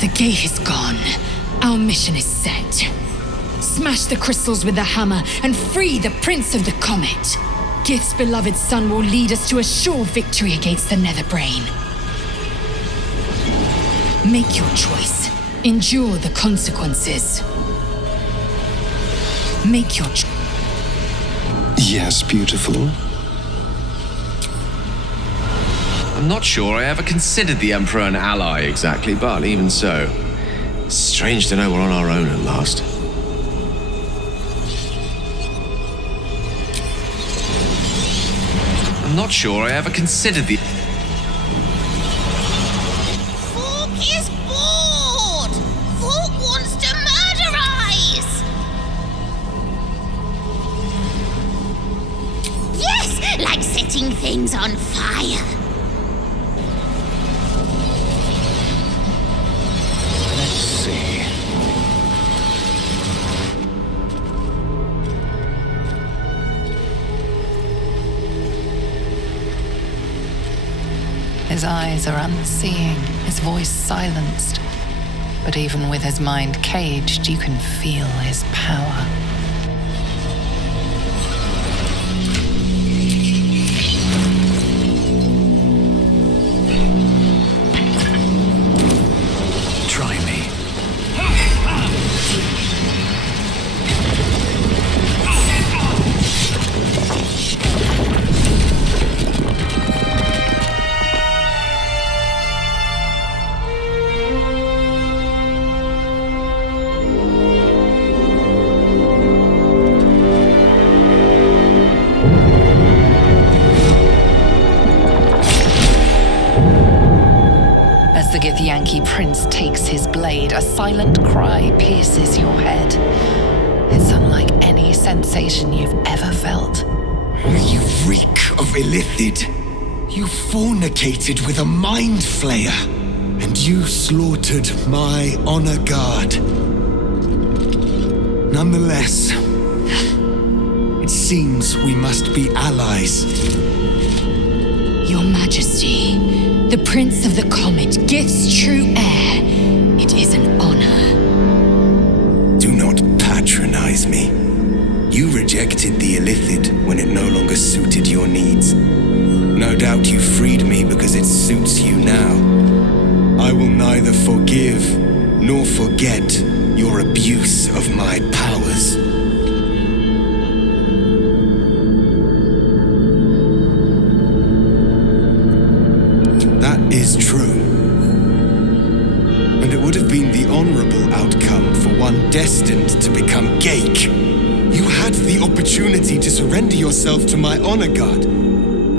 The gate is gone. Our mission is set. Smash the crystals with the hammer and free the Prince of the Comet. Gith's beloved son will lead us to a sure victory against the Netherbrain. Make your choice. Endure the consequences. Make your choice. Yes, beautiful. I'm not sure I ever considered the Emperor an ally exactly, but even so, strange to know we're on our own at last. I'm not sure I ever considered the... Fork is bored! Fork wants to murderize! Yes, like setting things on fire. Let's see. His eyes are unseeing, his voice silenced. But even with his mind caged, you can feel his power. Try me. As the Githyanki prince takes his blade, a silent cry pierces your head. It's unlike any sensation you've ever felt. You reek of Illithid. You fornicated with a mind flayer. And you slaughtered my honor guard. Nonetheless, it seems we must be allies. Your Majesty, the Prince of the Comet, Gith's true heir. It is an honor. Do not patronize me. You rejected the Illithid when it no longer suited your needs. No doubt you freed me because it suits you now. I will neither forgive nor forget your abuse of my powers. That is true. And it would have been the honorable outcome for one destined to become Geik. You had the opportunity to surrender yourself to my honor guard.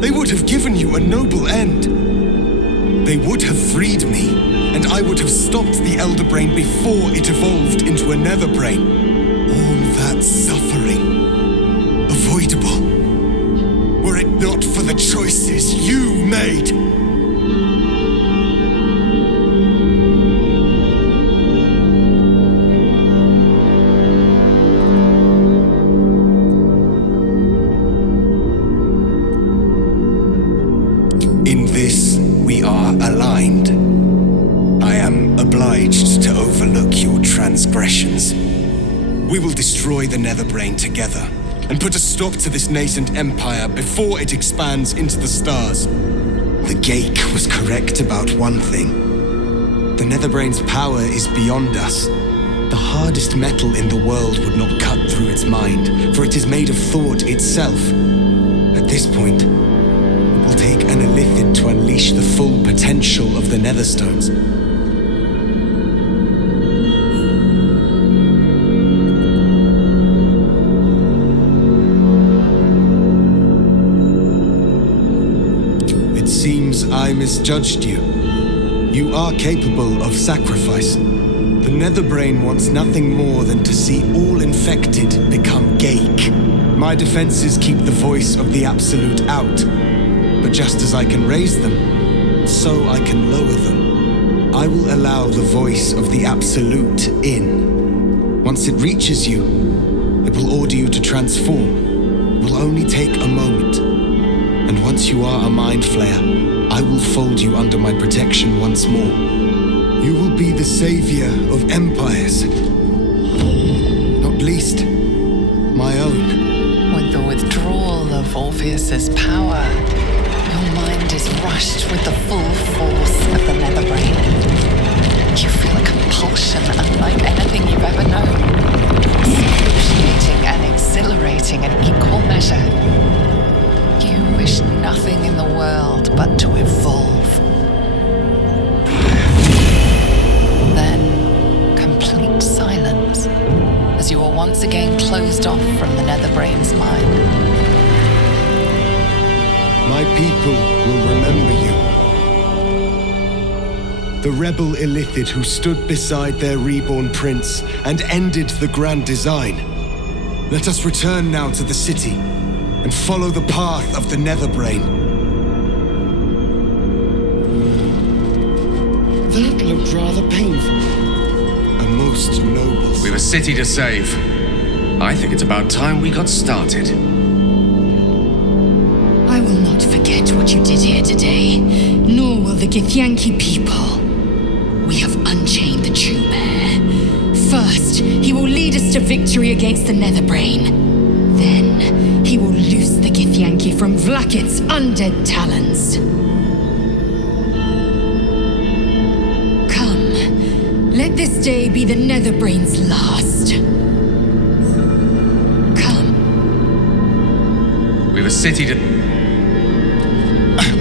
They would have given you a noble end. They would have freed me, and I would have stopped the Elder Brain before it evolved into a Nether Brain. All that suffering, avoidable, were it not for the choices you made. In this, we are aligned. I am obliged to overlook your transgressions. We will destroy the Netherbrain together and put a stop to this nascent empire before it expands into the stars. The Geik was correct about one thing. The Netherbrain's power is beyond us. The hardest metal in the world would not cut through its mind, for it is made of thought itself. At this point, it will take an Illithid to unleash the full potential of the Netherstones. It seems I misjudged you. You are capable of sacrifice. The Netherbrain wants nothing more than to see all infected become Geik. My defenses keep the voice of the Absolute out. But just as I can raise them, so I can lower them. I will allow the voice of the Absolute in. Once it reaches you, it will order you to transform. It will only take a moment. And once you are a Mind Flayer, I will fold you under my protection once more. You will be the savior of empires. Not least, my own. With the withdrawal of Orpheus's power, your mind is rushed with the full force of the nether brain. You feel a compulsion unlike anything you've ever known. Excruciating and exhilarating in equal measure. You wish nothing in the world but to evolve. Then, complete silence, as you are once again closed off from the nether brain's mind. My people will remember you. The rebel Illithid who stood beside their reborn prince and ended the grand design. Let us return now to the city and follow the path of the Netherbrain. That looked rather painful. A most noble. We've a city to save. I think it's about time we got started. I will not forget what you did here today, nor will the Githyanki people. We have unchained the true bear. First, he will lead us to victory against the Netherbrain. Then, he will loose the Githyanki from Vlakit's undead talons. Come, let this day be the Netherbrain's last. Come. We've a city to...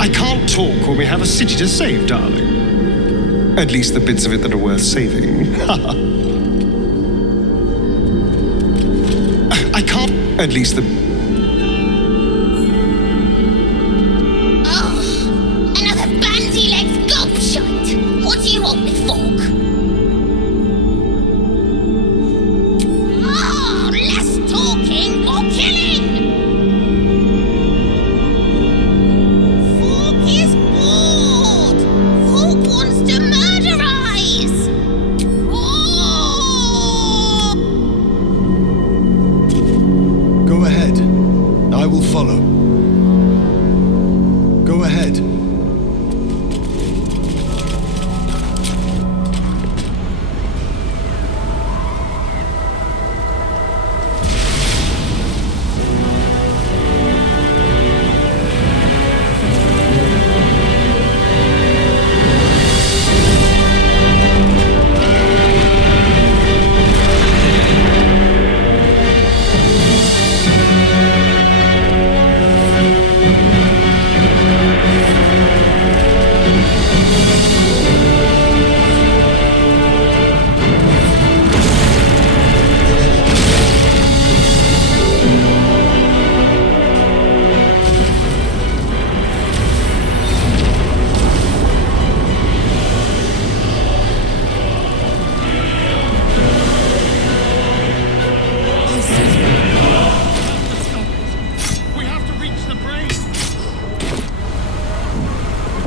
I can't talk when we have a city to save, darling. At least the bits of it that are worth saving. I can't... At least the... Oh, another bandy-legged gobshite. What do you want me for? Oh, less talking, more killing! Folk is bored! Folk wants to murderize! Oh! Go ahead. I will follow. Go ahead.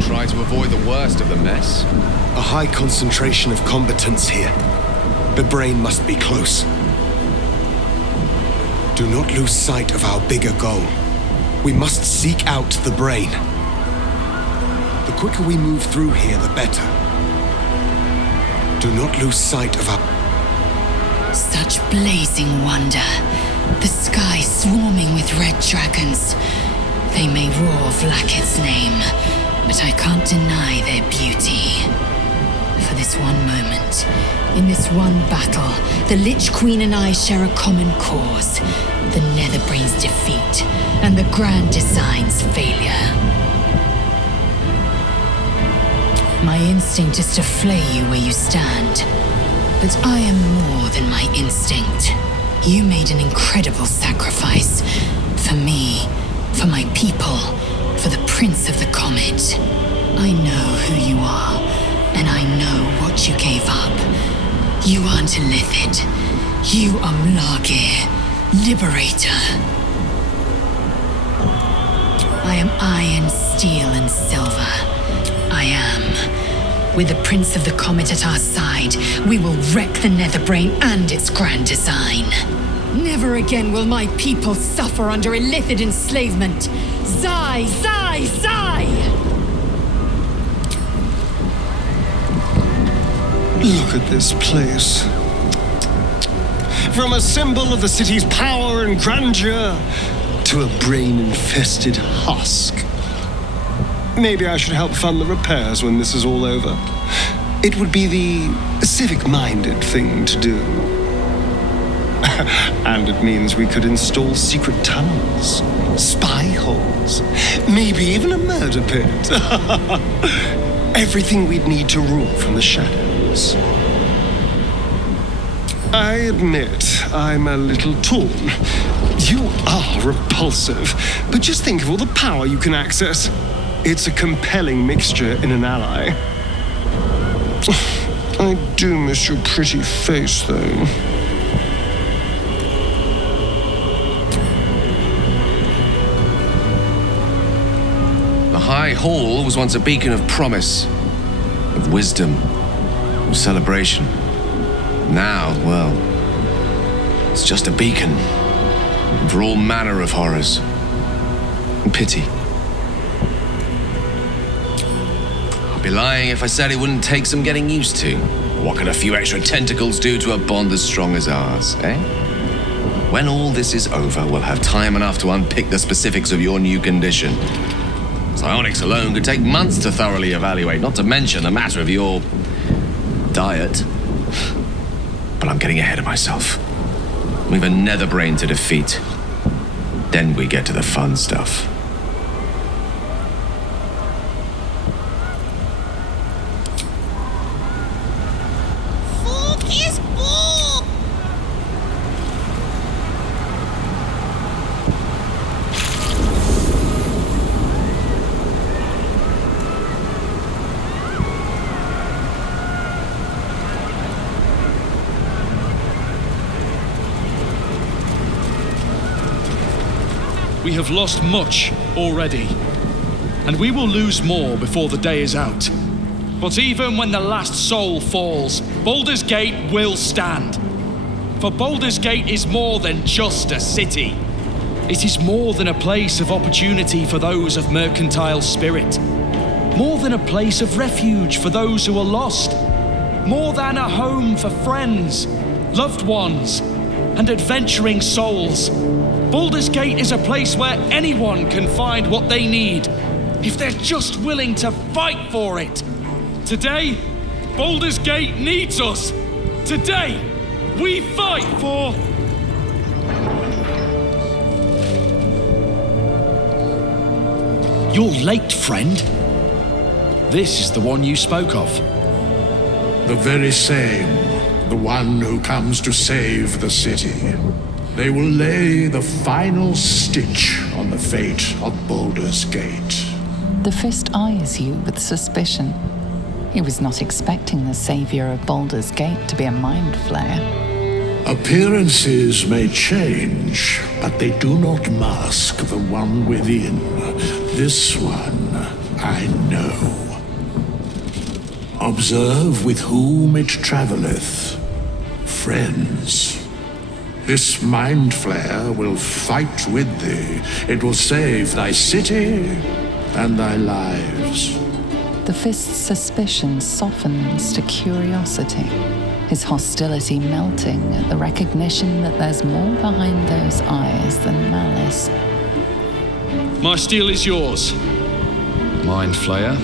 Try to avoid the worst of the mess. A high concentration of combatants here. The brain must be close. Do not lose sight of our bigger goal. We must seek out the brain. The quicker we move through here, the better. Do not lose sight of our... Such blazing wonder. The sky swarming with red dragons. They may roar Vlakit's name, but I can't deny their beauty. For this one moment, in this one battle, the Lich Queen and I share a common cause. The Netherbrain's defeat and the Grand Design's failure. My instinct is to flay you where you stand. But I am more than my instinct. You made an incredible sacrifice. For me, for my people, for the Prince of the Comet. I know who you are, and I know what you gave up. You aren't a Illithid. You are Mlagir, Liberator. I am iron, steel, and silver. I am. With the Prince of the Comet at our side, we will wreck the Netherbrain and its grand design. Never again will my people suffer under Illithid enslavement. Zai, Zai, Zai! Look at this place. From a symbol of the city's power and grandeur to a brain-infested husk. Maybe I should help fund the repairs when this is all over. It would be the civic-minded thing to do. And it means we could install secret tunnels, spy holes, maybe even a murder pit. Everything we'd need to rule from the shadows. I admit I'm a little torn. You are repulsive, but just think of all the power you can access. It's a compelling mixture in an ally. I do miss your pretty face, though. The High Hall was once a beacon of promise, of wisdom, of celebration. Now, well, it's just a beacon for all manner of horrors and pity. I'd be lying if I said it wouldn't take some getting used to. What can a few extra tentacles do to a bond as strong as ours, eh? When all this is over, we'll have time enough to unpick the specifics of your new condition. Psionics alone could take months to thoroughly evaluate, not to mention the matter of your diet. But I'm getting ahead of myself. We've a nether brain to defeat. Then we get to the fun stuff. Focus, Bob! We have lost much already, and we will lose more before the day is out. But even when the last soul falls, Baldur's Gate will stand. For Baldur's Gate is more than just a city. It is more than a place of opportunity for those of mercantile spirit. More than a place of refuge for those who are lost. More than a home for friends, loved ones, and adventuring souls. Baldur's Gate is a place where anyone can find what they need, if they're just willing to fight for it. Today, Baldur's Gate needs us. Today, we fight for... You're late, friend. This is the one you spoke of. The very same. The one who comes to save the city. They will lay the final stitch on the fate of Baldur's Gate. The Fist eyes you with suspicion. He was not expecting the savior of Baldur's Gate to be a mind flayer. Appearances may change, but they do not mask the one within. This one I know. Observe with whom it travelleth. Friends. This mind flayer will fight with thee. It will save thy city and thy lives. The Fist's suspicion softens to curiosity, his hostility melting at the recognition that there's more behind those eyes than malice. My steel is yours, Mind Flayer,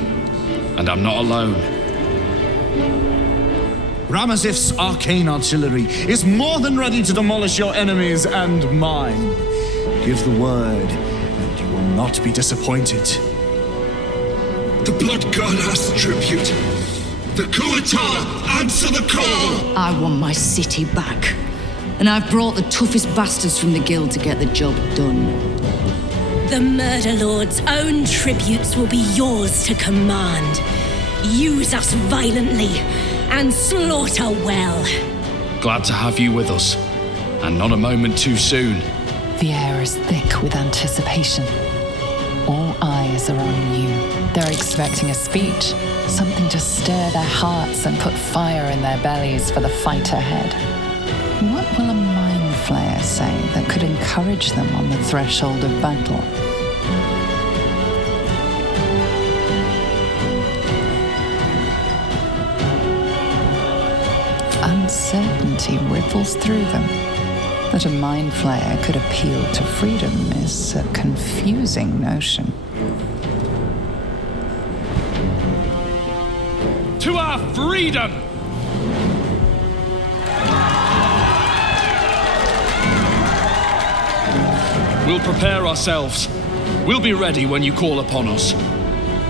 and I'm not alone. Ramazith's arcane artillery is more than ready to demolish your enemies and mine. Give the word, and you will not be disappointed. The Blood God asks tribute. The Kuatar answer the call! I want my city back. And I've brought the toughest bastards from the guild to get the job done. The Murder Lord's own tributes will be yours to command. Use us violently and slaughter well. Glad to have you with us, and not a moment too soon. The air is thick with anticipation. All eyes are on you. They're expecting a speech, something to stir their hearts and put fire in their bellies for the fight ahead. What will a mind flayer say that could encourage them on the threshold of battle? uncertainty ripples through them. That a mind flayer could appeal to freedom is a confusing notion. To our freedom! We'll prepare ourselves. We'll be ready when you call upon us.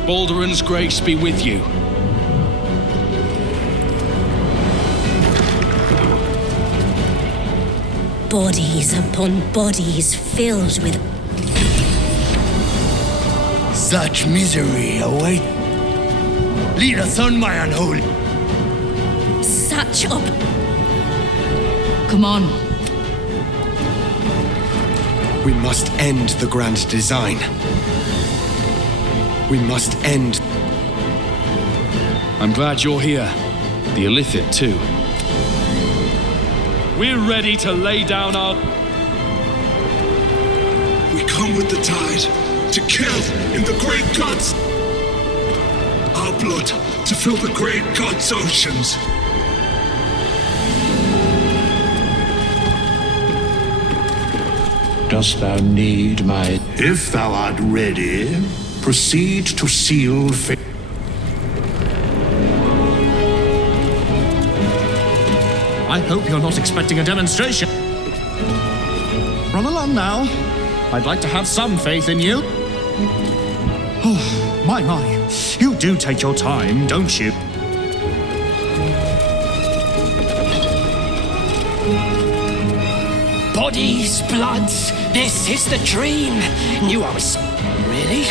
Baldur's grace be with you. Bodies upon bodies filled with... Such misery await. Lead us on, my unholy. Such Come on. We must end the grand design. We must end. I'm glad you're here. The Illithid, too. We're ready to lay down our... We come with the tide to kill in the great gods. Our blood to fill the great gods' oceans. Dost thou need my... If thou art ready, proceed to seal fate. I hope you're not expecting a demonstration. Run along now. I'd like to have some faith in you. Oh, my. You do take your time, don't you? Bodies, bloods, this is the dream. Knew I was... Really?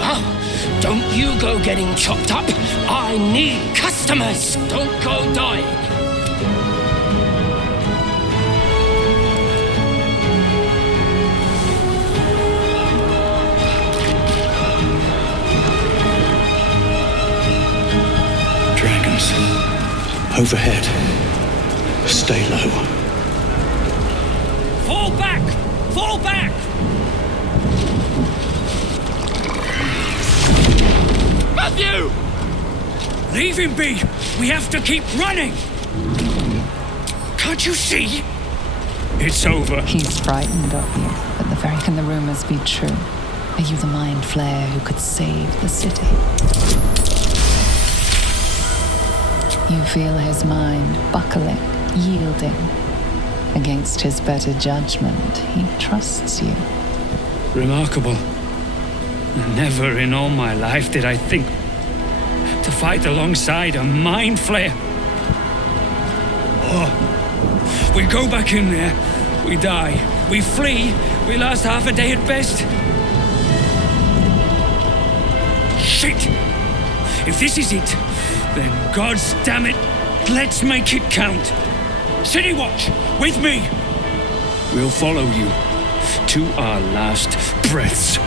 Oh, don't you go getting chopped up. I need customers. Don't go dying. Dragons. Overhead. Stay low. Fall back! Fall back! Matthew! Leave him be! We have to keep running! Can't you see? It's over. He's frightened of you, but the very can the rumors be true? Are you the mind flayer who could save the city? You feel his mind buckling, yielding. Against his better judgment, he trusts you. Remarkable. Never in all my life did I think to fight alongside a mind flayer. Oh, we go back in there, we die, we flee, we last half a day at best. Shit! If this is it, then God's damn it, let's make it count. City Watch, with me! We'll follow you to our last breaths.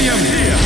Titanium here!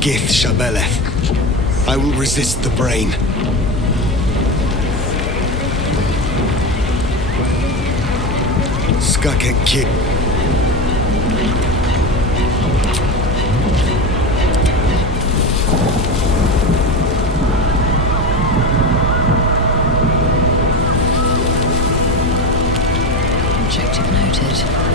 Gith Shabeleth. I will resist the brain. Skakek Kid. Objective noted.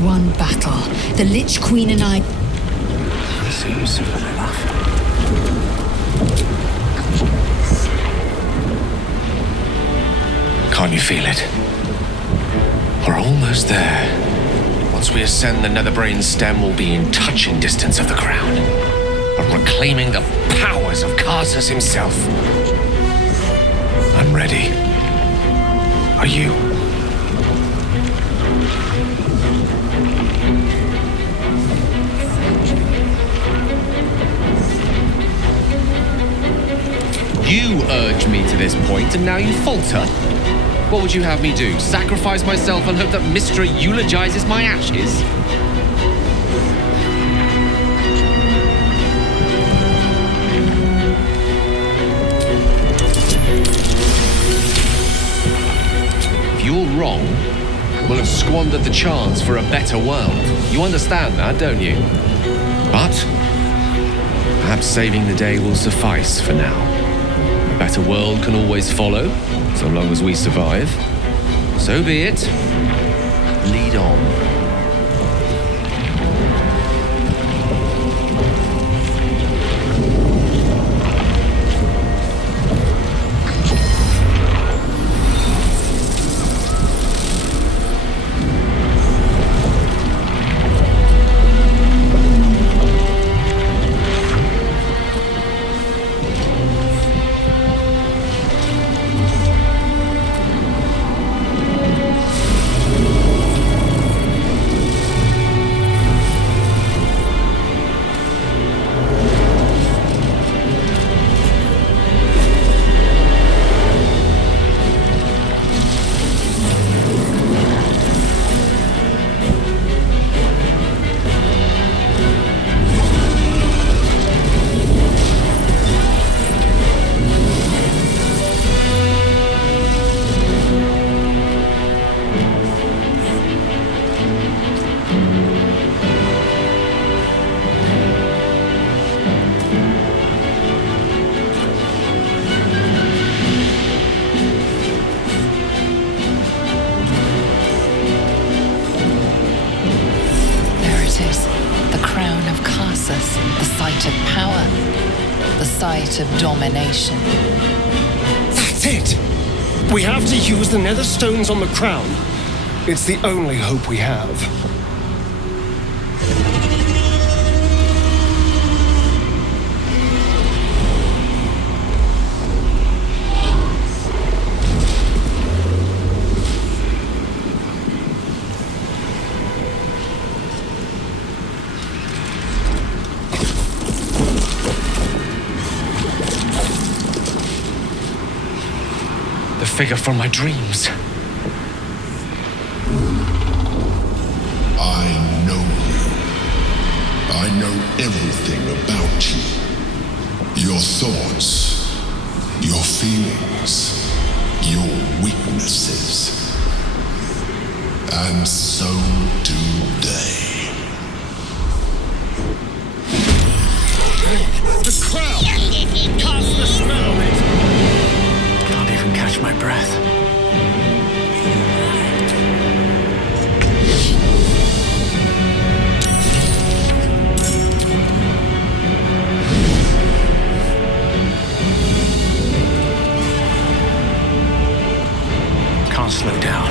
One battle, the Lich Queen and I... Seems simple enough. Can't you feel it? We're almost there. Once we ascend, the Netherbrain stem will be in touching distance of the crown, but reclaiming the powers of Karsus himself. I'm ready. Are you? You urged me to this point, and now you falter? What would you have me do? Sacrifice myself and hope that Mystra eulogizes my ashes? If you're wrong, we'll have squandered the chance for a better world. You understand that, don't you? But perhaps saving the day will suffice for now. A better world can always follow, so long as we survive. So be it. Lead on. site of domination. That's it! We have to use the nether stones on the crown. It's the only hope we have. Figure from my dreams. I know you. I know everything about you. Your thoughts, your feelings, your weaknesses. And so do they. The crown! Cast the spell on it! Can't even catch my breath. Can't slow down.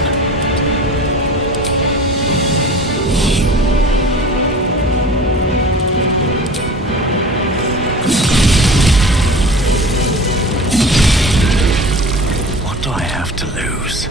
What do I have to lose?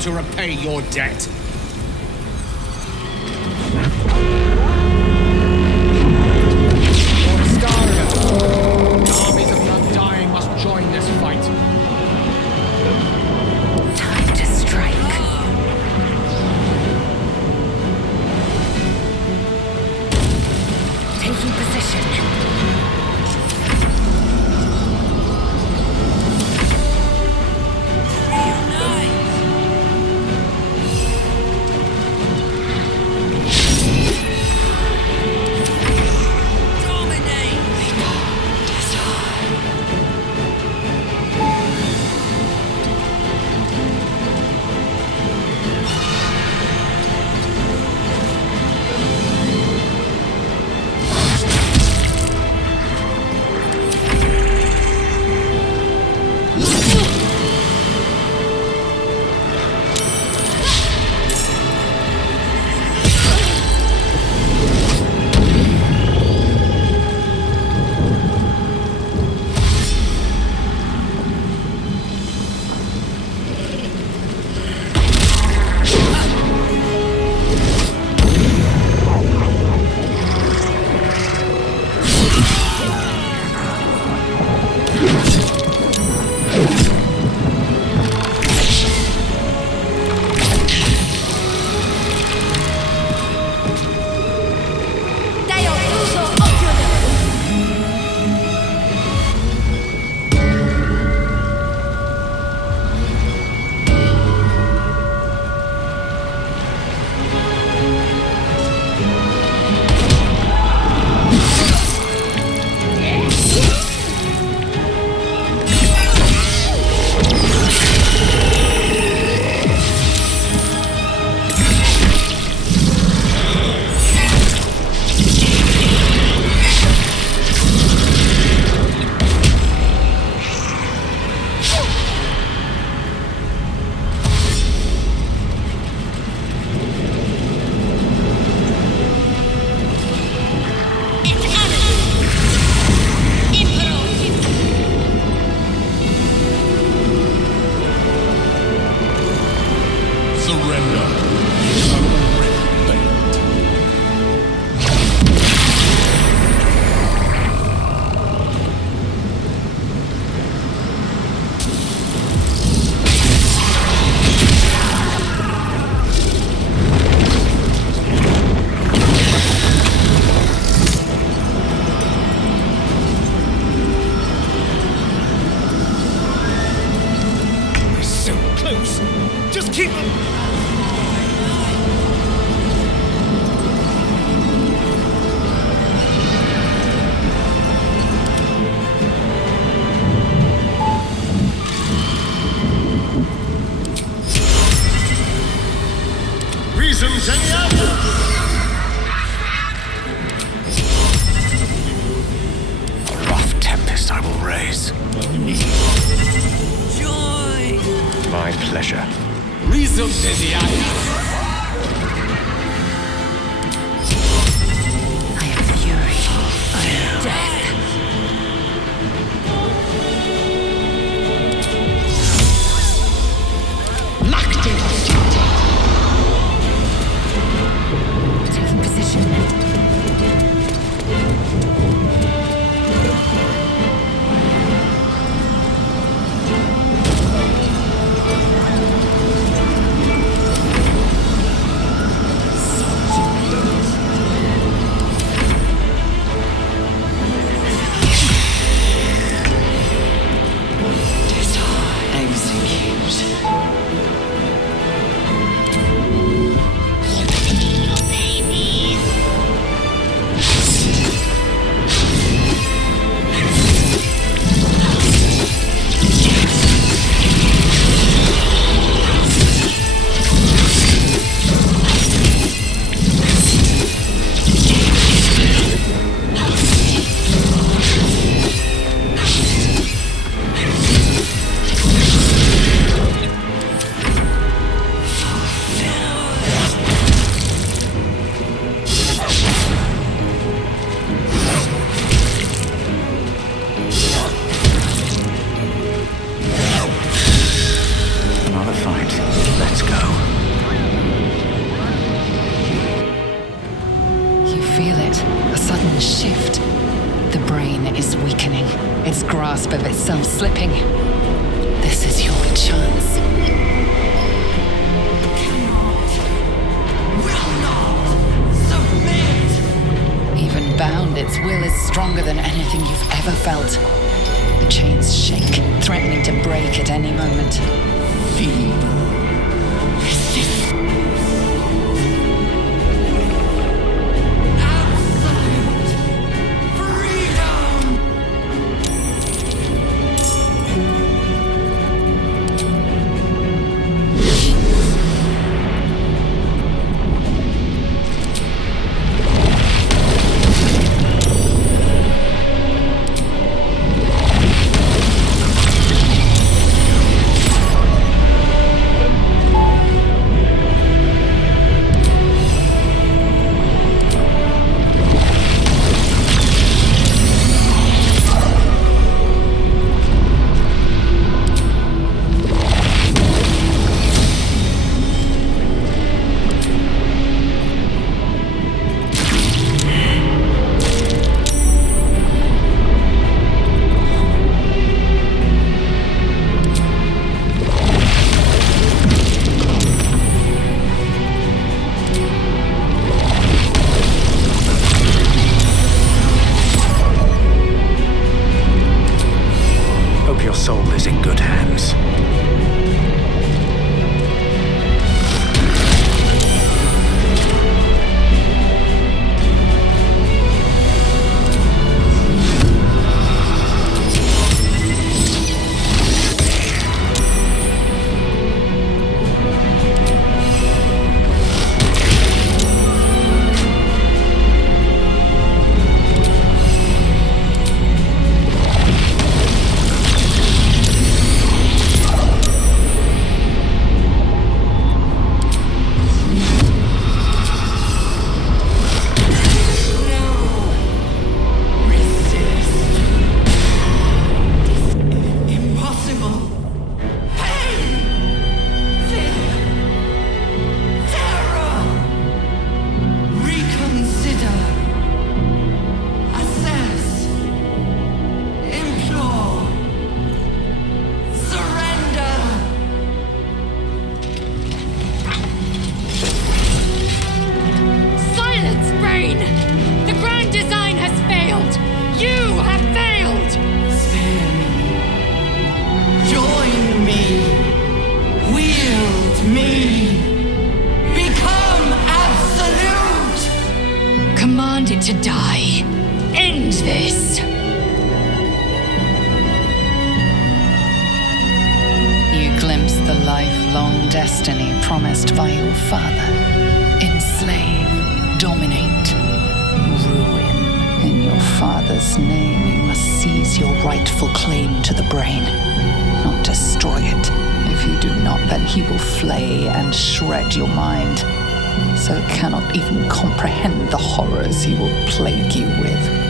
To repay your debt. The armies of the Undying must join this fight. Time to strike. Taking position. pleasure. Reason desiatus. I am fury. I am death. Taking position. Of itself slipping. This is your chance. Will not submit. Even bound, its will is stronger than anything you've ever felt. The chains shake, threatening to break at any moment. Feeble. Resist. To die. End this. You glimpse the lifelong destiny promised by your father. Enslave, dominate, ruin. In your father's name, you must seize your rightful claim to the brain, not destroy it. If you do not, then he will flay and shred your mind, so it cannot even comprehend the horrors he will plague you with.